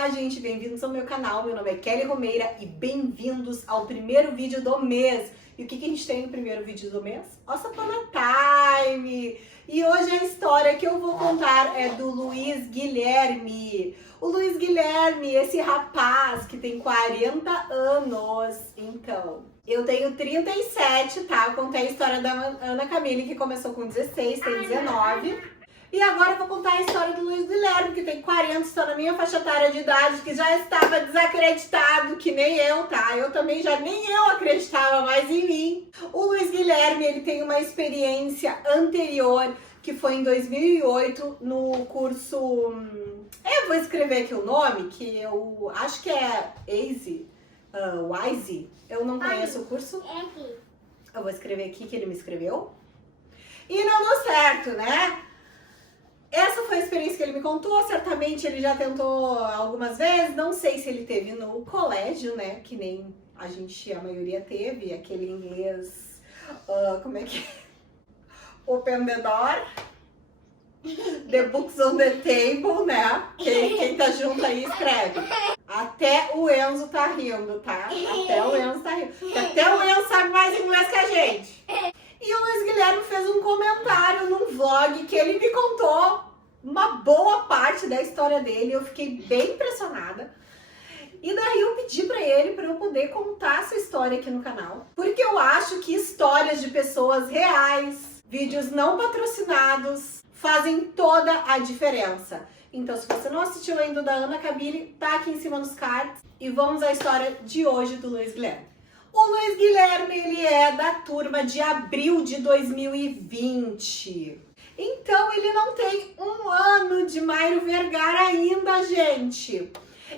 Olá, gente, bem-vindos ao meu canal. Meu nome é Kelly Romeira e bem-vindos ao primeiro vídeo do mês. E o que a gente tem no primeiro vídeo do mês? Once Upon a Time! E hoje a história que eu vou contar é do Luiz Guilherme. O Luiz Guilherme, esse rapaz que tem 40 anos. Então, eu tenho 37, tá? Eu contei a história da Ana Camille, que começou com 16, tem 19. E agora eu vou contar a história do Luiz Guilherme, que tem 40, está na minha faixa etária de idade, que já estava desacreditado, que nem eu, tá? Eu também nem eu acreditava mais em mim. O Luiz Guilherme, ele tem uma experiência anterior, que foi em 2008, no curso... Eu vou escrever aqui o nome, que eu acho que é Wise. Eu não conheço o curso. Eu vou escrever aqui que ele me escreveu. E não deu certo, né? Essa foi a experiência que ele me contou, certamente ele já tentou algumas vezes, não sei se ele teve no colégio, né, que nem a maioria teve, aquele inglês, como é que é? Open the door, the books on the table, né, quem tá junto aí escreve. Até o Enzo tá rindo, tá? Até o Enzo tá rindo, porque até o Enzo sabe mais inglês que a gente. E o Luiz Guilherme fez um comentário num vlog que ele me contou uma boa parte da história dele. Eu fiquei bem impressionada. E daí eu pedi pra ele pra eu poder contar essa história aqui no canal. Porque eu acho que histórias de pessoas reais, vídeos não patrocinados, fazem toda a diferença. Então, se você não assistiu ainda o da Ana Camille, tá aqui em cima nos cards. E vamos à história de hoje do Luiz Guilherme. O Luiz Guilherme, ele é da turma de abril de 2020. Então, ele não tem um ano de Mayro Vergara ainda, gente.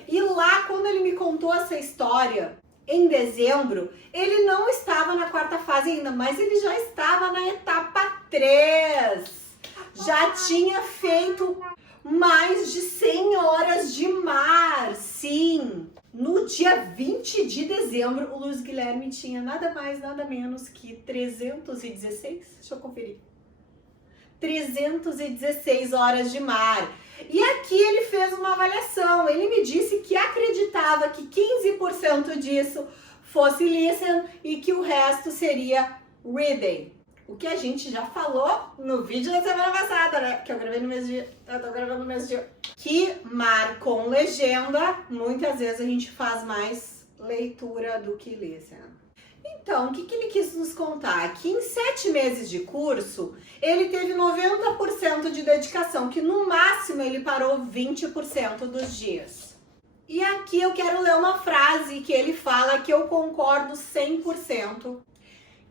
E lá, quando ele me contou essa história, em dezembro, ele não estava na quarta fase ainda, mas ele já estava na etapa 3. Já tinha feito mais de 100 horas de mar, sim. No dia 20 de dezembro, o Luiz Guilherme tinha nada mais, nada menos que 316, deixa eu conferir, 316 horas de mar. E aqui ele fez uma avaliação, ele me disse que acreditava que 15% disso fosse listen e que o resto seria reading. O que a gente já falou no vídeo da semana passada, né? Que eu gravei no mês de... Eu tô gravando no mês de... Que mar com legenda, muitas vezes a gente faz mais leitura do que listen. Então, o que ele quis nos contar? Que em 7 meses de curso, ele teve 90% de dedicação, que no máximo ele parou 20% dos dias. E aqui eu quero ler uma frase que ele fala que eu concordo 100%.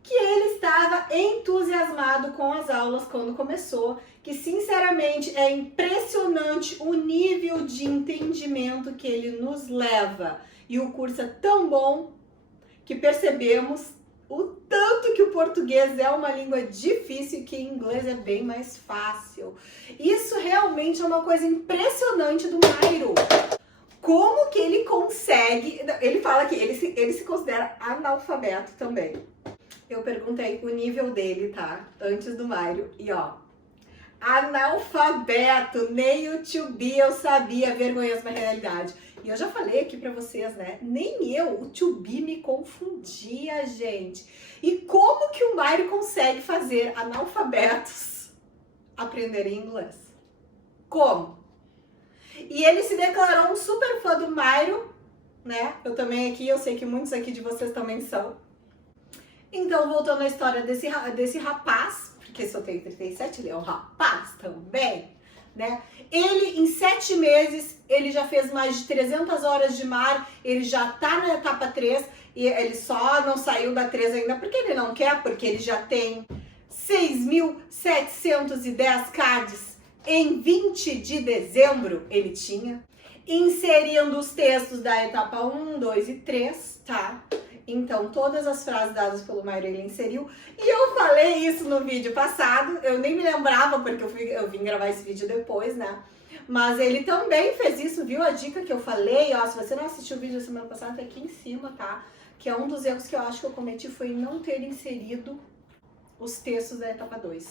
Que ele estava entusiasmado com as aulas quando começou, que sinceramente é impressionante o nível de entendimento que ele nos leva. E o curso é tão bom que percebemos o tanto que o português é uma língua difícil e que o inglês é bem mais fácil. Isso realmente é uma coisa impressionante do Mayro. Como que ele consegue... Ele fala que ele se considera analfabeto também. Eu perguntei o nível dele, tá? Antes do Mayro. E ó, analfabeto, nem o to be eu sabia, vergonhoso na realidade. E eu já falei aqui pra vocês, né? Nem eu, o to be me confundia, gente. E como que o Mayro consegue fazer analfabetos aprenderem inglês? Como? E ele se declarou um super fã do Mayro, né? Eu também aqui, eu sei que muitos aqui de vocês também são. Então, voltando à história desse rapaz, porque se eu tenho 37, ele é um rapaz também, né? Ele, em 7 meses, ele já fez mais de 300 horas de mar, ele já tá na etapa 3, e ele só não saiu da 3 ainda porque ele não quer, porque ele já tem 6.710 cards em 20 de dezembro, ele tinha, inserindo os textos da etapa 1, 2 e 3, tá? Então, todas as frases dadas pelo Mayro ele inseriu. E eu falei isso no vídeo passado. Eu nem me lembrava, porque eu vim gravar esse vídeo depois, né? Mas ele também fez isso, viu? A dica que eu falei, ó, se você não assistiu o vídeo da semana passada, tá aqui em cima, tá? Que é um dos erros que eu acho que eu cometi, foi não ter inserido os textos da etapa 2.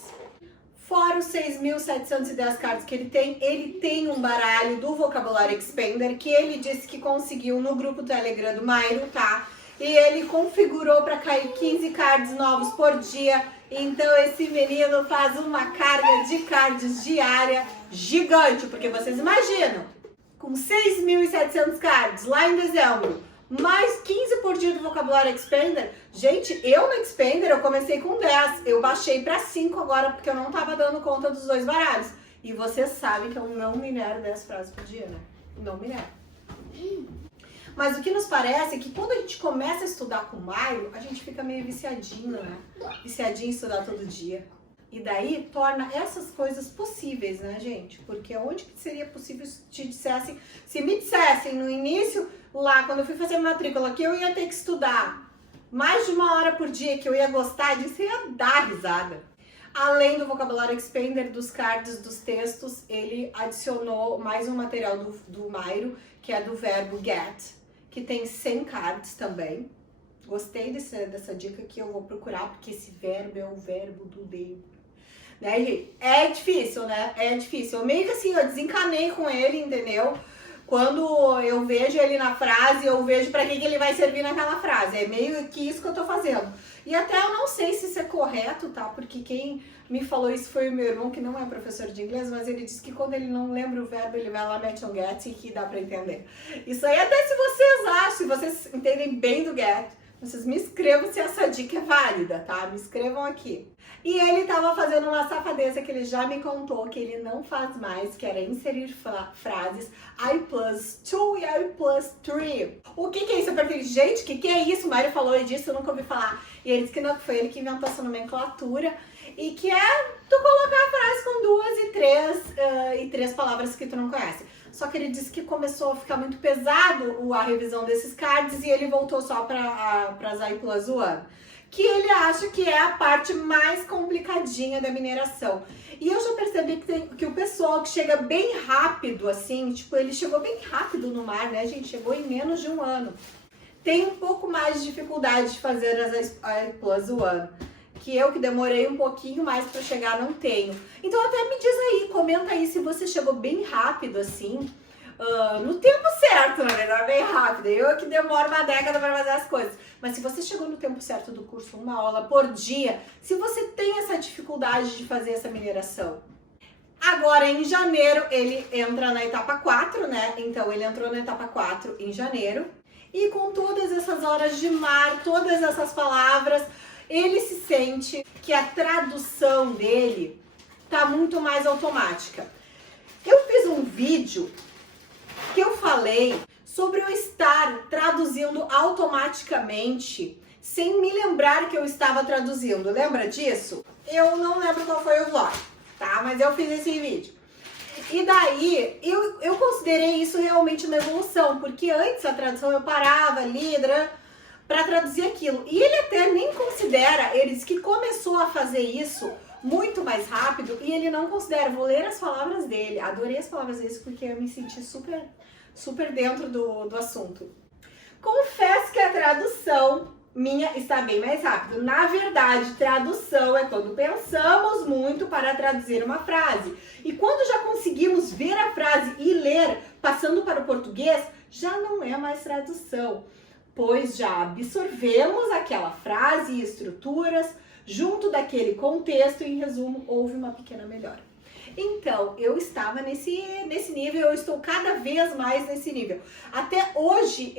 Fora os 6.710 cards que ele tem um baralho do Vocabulário Expander que ele disse que conseguiu no grupo Telegram do Mairo, tá? E ele configurou para cair 15 cards novos por dia. Então esse menino faz uma carga de cards diária gigante, porque vocês imaginam, com 6.700 cards lá em dezembro, mais 15 por dia do Vocabulário Expander. Gente, eu no Expander eu comecei com 10, eu baixei para 5 agora porque eu não tava dando conta dos 2 baralhos. E vocês sabem que eu não minero 10 frases por dia, né? Não minero. Mas o que nos parece é que quando a gente começa a estudar com o Mairo, a gente fica meio viciadinho, né? Viciadinho em estudar todo dia. E daí torna essas coisas possíveis, né, gente? Porque onde que seria possível se me dissessem no início, lá quando eu fui fazer a matrícula, que eu ia ter que estudar mais de 1 hora por dia, que eu ia gostar disso, eu ia dar risada. Além do Vocabulário Expander, dos cards, dos textos, ele adicionou mais um material do Mairo, que é do verbo get, que tem 100 cards também. Gostei dessa dica que eu vou procurar, porque esse verbo é o verbo do Deus. Né, gente? É difícil, né? É difícil. Eu meio que assim, eu desencanei com ele, entendeu? Quando eu vejo ele na frase, eu vejo pra que ele vai servir naquela frase. É meio que isso que eu tô fazendo. E até eu não sei se isso é correto, tá? Porque quem me falou isso foi o meu irmão, que não é professor de inglês, mas ele disse que quando ele não lembra o verbo, ele vai lá, mete um get e que dá pra entender. Isso aí até se vocês acham, se vocês entendem bem do get, vocês me escrevam se essa dica é válida, tá? Me escrevam aqui. E ele tava fazendo uma safadeza que ele já me contou que ele não faz mais, que era inserir frases I plus 2 e I plus 3. O que é isso? Eu perguntei, gente, o que é isso? O Mário falou disso, eu nunca ouvi falar. E ele disse que não foi ele que inventou essa nomenclatura e que é tu colocar a frase com 2 e 3 palavras que tu não conhece. Só que ele disse que começou a ficar muito pesado a revisão desses cards e ele voltou só para as I plus 1. Que ele acha que é a parte mais complicadinha da mineração. E eu já percebi que o pessoal que chega bem rápido, assim, tipo, ele chegou bem rápido no mar, né, gente? Chegou em menos de 1 ano. Tem um pouco mais de dificuldade de fazer as I plus 1. Que eu que demorei um pouquinho mais para chegar, não tenho. Então até me diz aí, comenta aí se você chegou bem rápido, assim, no tempo certo, na verdade, bem rápido. Eu que demoro 1 década para fazer as coisas. Mas se você chegou no tempo certo do curso, 1 aula por dia, se você tem essa dificuldade de fazer essa mineração. Agora, em janeiro, ele entra na etapa 4, né? Então, ele entrou na etapa 4 em janeiro. E com todas essas horas de mar, todas essas palavras, ele se sente que a tradução dele tá muito mais automática. Eu fiz um vídeo que eu falei sobre eu estar traduzindo automaticamente sem me lembrar que eu estava traduzindo. Lembra disso? Eu não lembro qual foi o vlog, tá? Mas eu fiz esse vídeo. E daí, eu considerei isso realmente uma evolução, porque antes a tradução eu parava ali, para traduzir aquilo. E ele até nem considera, ele diz que começou a fazer isso muito mais rápido e ele não considera. Vou ler as palavras dele. Adorei as palavras dele porque eu me senti super dentro do assunto. Confesso que a tradução minha está bem mais rápido. Na verdade, tradução é quando pensamos muito para traduzir uma frase. E quando já conseguimos ver a frase e ler, passando para o português, já não é mais tradução, pois já absorvemos aquela frase e estruturas junto daquele contexto e, em resumo, houve uma pequena melhora. Então, eu estava nesse nível, eu estou cada vez mais nesse nível. Até hoje,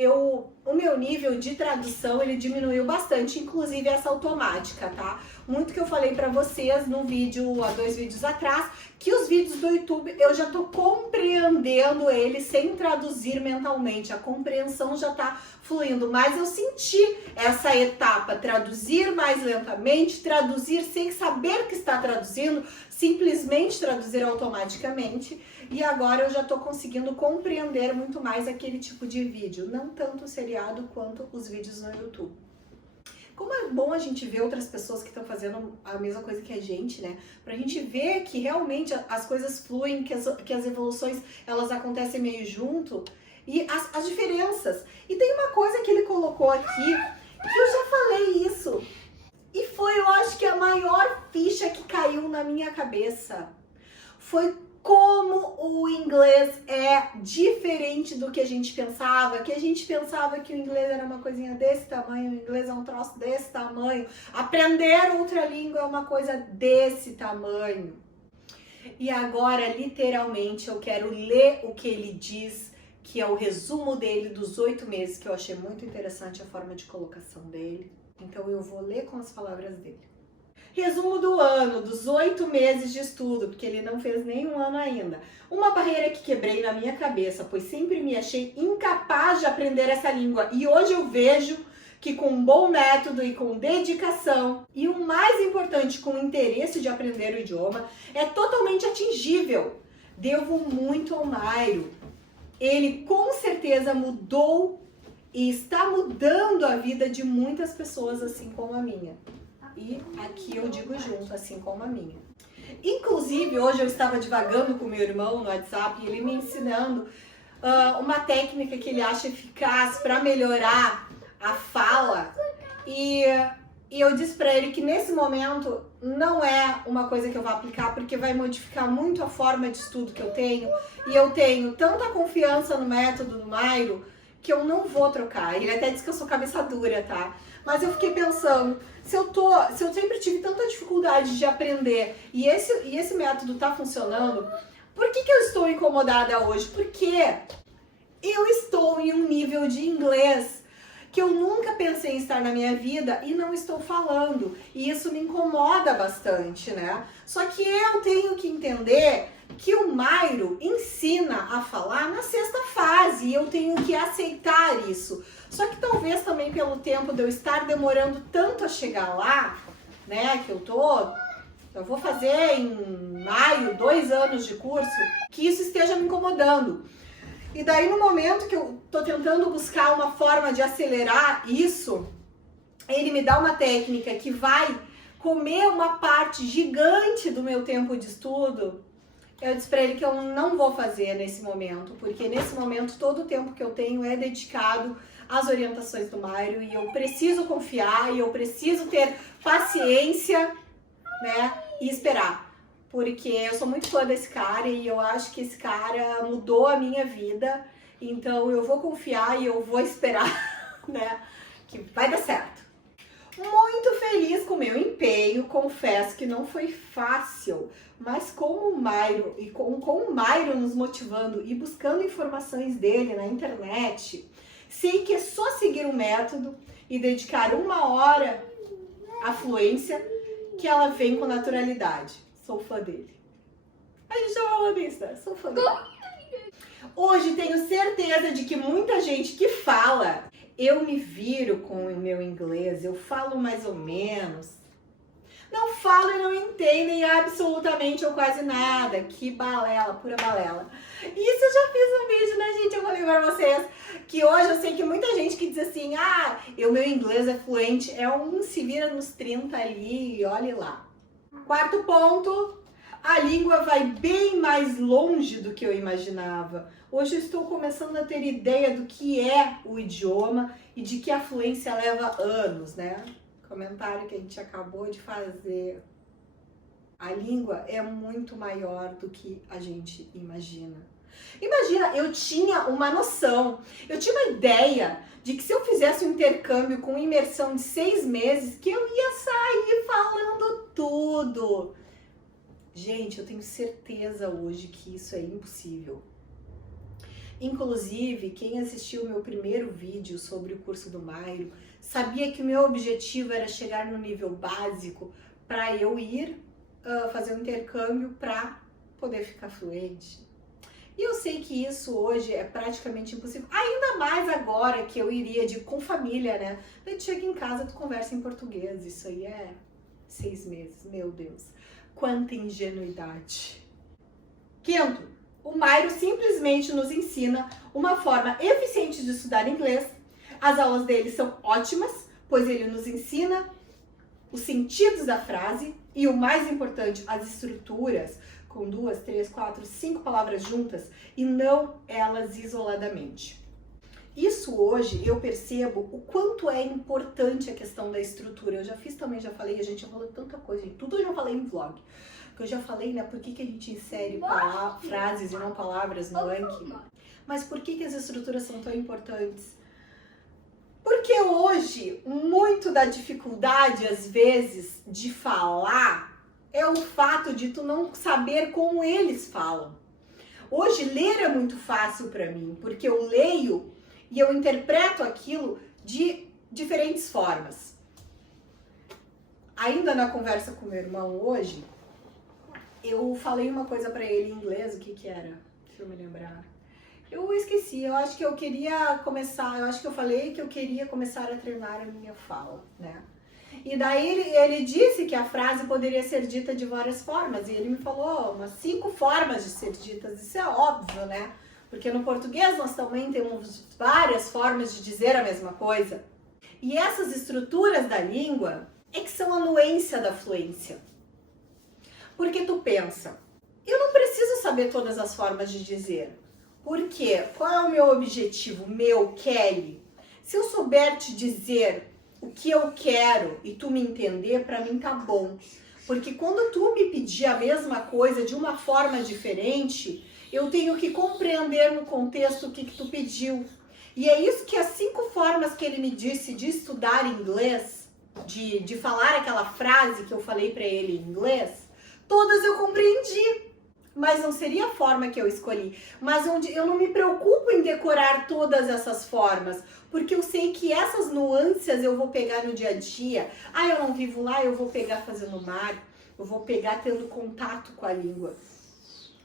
o meu nível de tradução, ele diminuiu bastante, inclusive essa automática, tá? Muito que eu falei pra vocês no vídeo, há 2 vídeos atrás, que os vídeos do YouTube eu já tô compreendendo eles sem traduzir mentalmente. A compreensão já tá fluindo, mas eu senti essa etapa, traduzir mais lentamente, traduzir sem saber que está traduzindo, simplesmente traduzir automaticamente. E agora eu já tô conseguindo compreender muito mais aquele tipo de vídeo, não tanto o seriado quanto os vídeos no YouTube. Como é bom a gente ver outras pessoas que estão fazendo a mesma coisa que a gente, né? Pra gente ver que realmente as coisas fluem, que as evoluções, elas acontecem meio junto. E as diferenças. E tem uma coisa que ele colocou aqui, que eu já falei isso. E foi, eu acho que a maior ficha que caiu na minha cabeça. Foi como o inglês é diferente do que a gente pensava, que o inglês era uma coisinha desse tamanho, o inglês é um troço desse tamanho, aprender outra língua é uma coisa desse tamanho. E agora, literalmente, eu quero ler o que ele diz, que é o resumo dele dos 8 meses, que eu achei muito interessante a forma de colocação dele. Então eu vou ler com as palavras dele. Resumo do ano, dos 8 meses de estudo, porque ele não fez nenhum ano ainda. Uma barreira que quebrei na minha cabeça, pois sempre me achei incapaz de aprender essa língua. E hoje eu vejo que com um bom método e com dedicação, e o mais importante, com interesse de aprender o idioma, é totalmente atingível. Devo muito ao Mairo. Ele com certeza mudou e está mudando a vida de muitas pessoas, assim como a minha. E aqui eu digo junto, assim como a minha. Inclusive, hoje eu estava divagando com meu irmão no WhatsApp e ele me ensinando uma técnica que ele acha eficaz para melhorar a fala. E eu disse para ele que nesse momento não é uma coisa que eu vou aplicar, porque vai modificar muito a forma de estudo que eu tenho. E eu tenho tanta confiança no método do Mairo que eu não vou trocar. Ele até disse que eu sou cabeça dura, tá? Mas eu fiquei pensando, se eu sempre tive tanta dificuldade de aprender e esse método tá funcionando, por que eu estou incomodada hoje? Porque eu estou em um nível de inglês que eu nunca pensei em estar na minha vida e não estou falando. E isso me incomoda bastante, né? Só que eu tenho que entender que o Mairo ensina a falar na 6ª fase e eu tenho que aceitar isso. Só que talvez também pelo tempo de eu estar demorando tanto a chegar lá, né, que eu vou fazer em maio 2 anos de curso, que isso esteja me incomodando. E daí no momento que eu tô tentando buscar uma forma de acelerar isso, ele me dá uma técnica que vai comer uma parte gigante do meu tempo de estudo. Eu disse pra ele que eu não vou fazer nesse momento, porque nesse momento todo o tempo que eu tenho é dedicado às orientações do Mairo e eu preciso confiar e eu preciso ter paciência, né, e esperar. Porque eu sou muito fã desse cara e eu acho que esse cara mudou a minha vida, então eu vou confiar e eu vou esperar, né, que vai dar certo. Muito feliz com o meu empenho, confesso que não foi fácil, mas com o Mairo e com o Mairo nos motivando e buscando informações dele na internet, sei que é só seguir o método e dedicar 1 hora à fluência que ela vem com naturalidade. Sou fã dele. A gente já falou disso, né? Sou fã dele. Hoje tenho certeza de que muita gente que fala, eu me viro com o meu inglês, eu falo mais ou menos. Não falo e não entendem absolutamente ou quase nada. Que balela, pura balela. Isso eu já fiz um vídeo, né, gente? Eu falei pra vocês que hoje eu sei que muita gente que diz assim, o meu inglês é fluente, é um se vira nos 30 ali e olhe lá. 4º ponto, a língua vai bem mais longe do que eu imaginava. Hoje eu estou começando a ter ideia do que é o idioma e de que a fluência leva anos, né? Comentário que a gente acabou de fazer. A língua é muito maior do que a gente imagina. Imagina, eu tinha uma noção, eu tinha uma ideia de que se eu fizesse um intercâmbio com imersão de 6 meses, que eu ia sair falando tudo. Gente, eu tenho certeza hoje que isso é impossível. Inclusive, quem assistiu o meu primeiro vídeo sobre o curso do Mairo, sabia que o meu objetivo era chegar no nível básico para eu ir fazer um intercâmbio para poder ficar fluente. E eu sei que isso hoje é praticamente impossível, ainda mais agora que eu iria com família, né? Daí tu chega em casa, tu conversa em português, isso aí é 6 meses, meu Deus. Quanta ingenuidade. 5º, o Mairo simplesmente nos ensina uma forma eficiente de estudar inglês. As aulas dele são ótimas, pois ele nos ensina os sentidos da frase e o mais importante, as estruturas, com 2, 3, 4, 5 palavras juntas e não elas isoladamente. Isso hoje eu percebo o quanto é importante a questão da estrutura. Eu já fiz também, já falei, a gente já falou tanta coisa, gente. Tudo eu já falei em vlog. Que eu já falei, né? Por que a gente insere frases e não palavras no Anki? Mas por que as estruturas são tão importantes? Porque hoje, muito da dificuldade, às vezes, de falar é o fato de tu não saber como eles falam. Hoje, ler é muito fácil para mim, porque eu leio e eu interpreto aquilo de diferentes formas. Ainda na conversa com meu irmão hoje, eu falei uma coisa para ele em inglês, o que era? Deixa eu me lembrar. Eu esqueci, eu acho que eu queria começar, eu acho que eu falei que eu queria começar a treinar a minha fala, né? E daí ele disse que a frase poderia ser dita de várias formas, e ele me falou umas 5 formas de ser ditas, isso é óbvio, né? Porque no português nós também temos várias formas de dizer a mesma coisa. E essas estruturas da língua é que são a anuência da fluência. Porque tu pensa, eu não preciso saber todas as formas de dizer. Por quê? Qual é o meu objetivo, meu, Kelly? Se eu souber te dizer o que eu quero e tu me entender, pra mim tá bom. Porque quando tu me pedir a mesma coisa de uma forma diferente, eu tenho que compreender no contexto o que tu pediu. E é isso que as 5 formas que ele me disse de estudar inglês, de falar aquela frase que eu falei pra ele em inglês, todas eu compreendi. Mas não seria a forma que eu escolhi. Mas onde eu não me preocupo em decorar todas essas formas, porque eu sei que essas nuances eu vou pegar no dia a dia. Ah, eu não vivo lá, eu vou pegar fazendo mar, eu vou pegar tendo contato com a língua.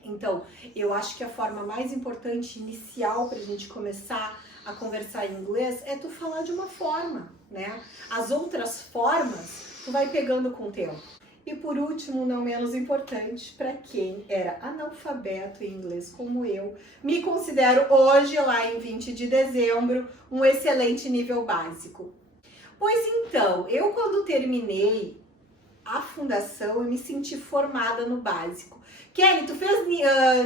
Então, eu acho que a forma mais importante, inicial, pra gente começar a conversar em inglês, é tu falar de uma forma, né? As outras formas, tu vai pegando com o tempo. E por último, não menos importante, para quem era analfabeto em inglês como eu, me considero hoje, lá em 20 de dezembro, um excelente nível básico. Pois então, eu quando terminei a fundação, eu me senti formada no básico. Kelly, tu fez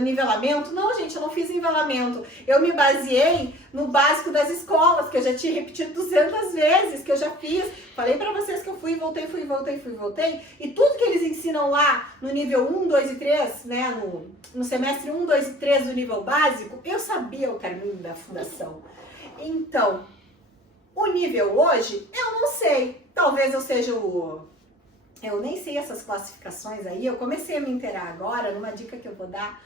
nivelamento? Não, gente, eu não fiz nivelamento. Eu me baseei no básico das escolas, que eu já tinha repetido 200 vezes, que eu já fiz. Falei pra vocês que eu fui, voltei. E tudo que eles ensinam lá no nível 1, 2 e 3, né, no semestre 1, 2 e 3 do nível básico, eu sabia o caminho da fundação. Então, o nível hoje, eu não sei. Talvez eu seja eu nem sei essas classificações aí, eu comecei a me inteirar agora, numa dica que eu vou dar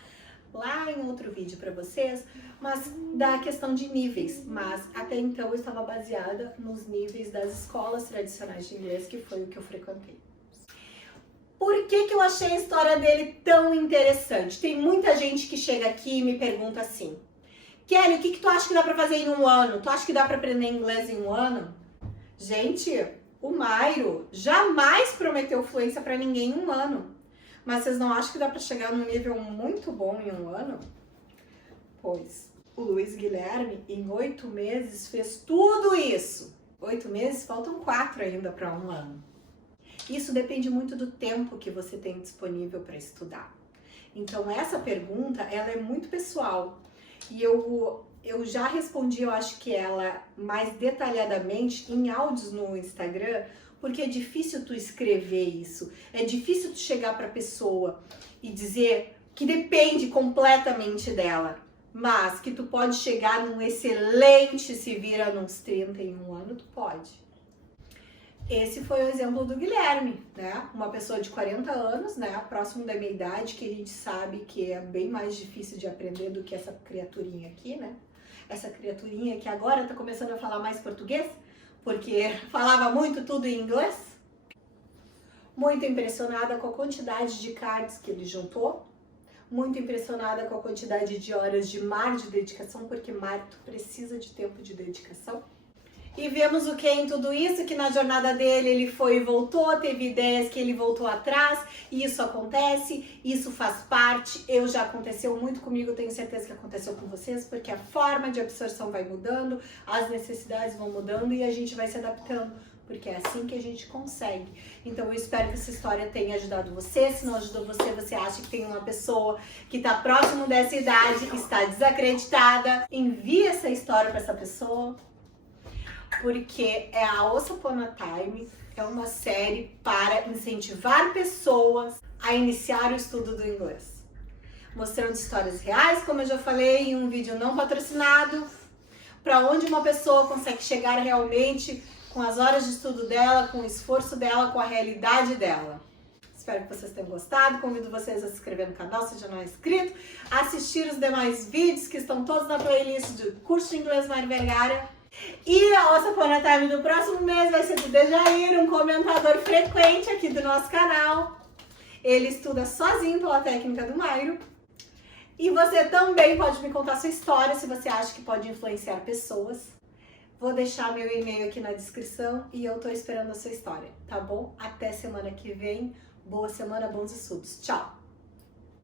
lá em outro vídeo para vocês, mas da questão de níveis. Mas até então eu estava baseada nos níveis das escolas tradicionais de inglês, que foi o que eu frequentei. Por que eu achei a história dele tão interessante? Tem muita gente que chega aqui e me pergunta assim, Kelly, o que tu acha que dá para fazer em 1 ano? Tu acha que dá para aprender inglês em 1 ano? Gente, o Mairo jamais prometeu fluência para ninguém em 1 ano. Mas vocês não acham que dá para chegar num nível muito bom em 1 ano? Pois, o Luiz Guilherme, em 8 meses, fez tudo isso. 8 meses, faltam 4 ainda para 1 ano. Isso depende muito do tempo que você tem disponível para estudar. Então, essa pergunta, ela é muito pessoal. E eu já respondi, eu acho que ela mais detalhadamente em áudios no Instagram, porque é difícil tu escrever isso, é difícil tu chegar para a pessoa e dizer que depende completamente dela, mas que tu pode chegar num excelente se vira nos 30 em 1 ano, tu pode. Esse foi o exemplo do Guilherme, né? Uma pessoa de 40 anos, né? Próximo da minha idade, que a gente sabe que é bem mais difícil de aprender do que essa criaturinha aqui, né? Essa criaturinha que agora tá começando a falar mais português, porque falava muito tudo em inglês. Muito impressionada com a quantidade de cards que ele juntou. Muito impressionada com a quantidade de horas de mar de dedicação, porque mar tu precisa de tempo de dedicação. E vemos o que em tudo isso, que na jornada dele ele foi e voltou, teve ideias que ele voltou atrás, e isso acontece, isso faz parte, já aconteceu muito comigo, tenho certeza que aconteceu com vocês, porque a forma de absorção vai mudando, as necessidades vão mudando e a gente vai se adaptando. porque é assim que a gente consegue. Então eu espero que essa história tenha ajudado você. Se não ajudou você, você acha que tem uma pessoa que está próximo dessa idade, que está desacreditada, envie essa história para essa pessoa, porque é a Once Upon a Time, é uma série para incentivar pessoas a iniciar o estudo do inglês. Mostrando histórias reais, como eu já falei, em um vídeo não patrocinado, para onde uma pessoa consegue chegar realmente com as horas de estudo dela, com o esforço dela, com a realidade dela. Espero que vocês tenham gostado. Convido vocês a se inscrever no canal, se já não é inscrito, assistir os demais vídeos que estão todos na playlist do curso de inglês Mari Vergara. E a Once Upon a Time do próximo mês vai ser do Dejair, um comentador frequente aqui do nosso canal. Ele estuda sozinho pela técnica do Mairo. E você também pode me contar sua história, se você acha que pode influenciar pessoas. Vou deixar meu e-mail aqui na descrição e eu tô esperando a sua história, tá bom? Até semana que vem. Boa semana, bons estudos. Tchau!